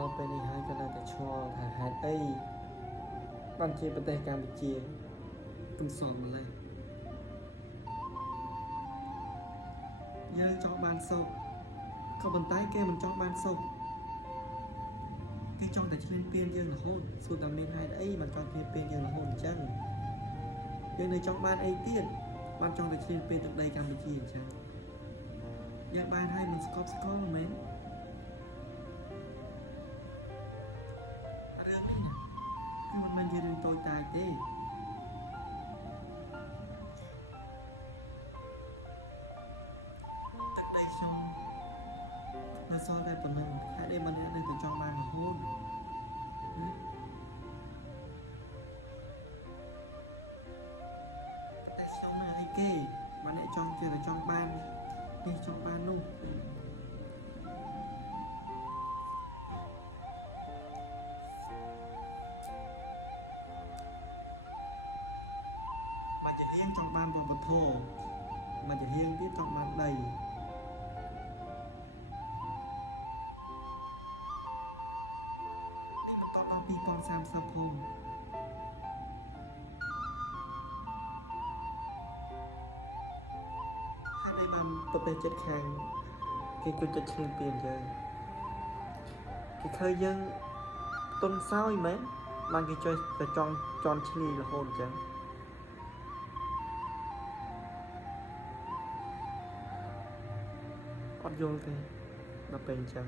ដល់ពេលនេះហើយក៏នៅតែឆ្ងល់ថាហេតុអីបានជាប្រទេសកម្ពុជាទំសងម្លេះយើងចង់បានសុខក៏ប៉ុន្តែគេមិនចង់បានសុខគេចង់តែឈ្លានពានយើងរហូតសួរតែមានហេតុអីបានចង់ឈ្លានពានយើងរហូតអញ្ចឹងយើងនៅចង់បានអីទៀតបានចង់តែឈ្លានពានទឹកដីកម្ពុជាអញ្ចឹងយើងបានហើយមិនស្កប់ស្កល់មែនរឿងនេះណាគឺមិនមែនជារឿងតូចតាចទេទឹកដីខ្ញុំនៅសល់តែប៉ុណ្ណឹងហេតុអីបានអ្នកនៅតែចង់បានរហូតតែខ្ញុំណាអីគេបានអ្នកចង់ចេះតែចង់បាននេះចង់បាននោះមកជារៀងចង់បានវប្បធម៌មកជារៀងទៀតចង់បានដីនេះបន្តដល់2030ផងហើយđâyបានប្រទេសជិតខាងគេជួយចិត្តឈ្លានពានយើងគេឃើញយើងទុនសោយមែនបានគេជួយទៅចង់ជន់ឈ្លីរហូតអញ្ចឹងអត់យល់ទេដល់ពេលអញ្ចឹង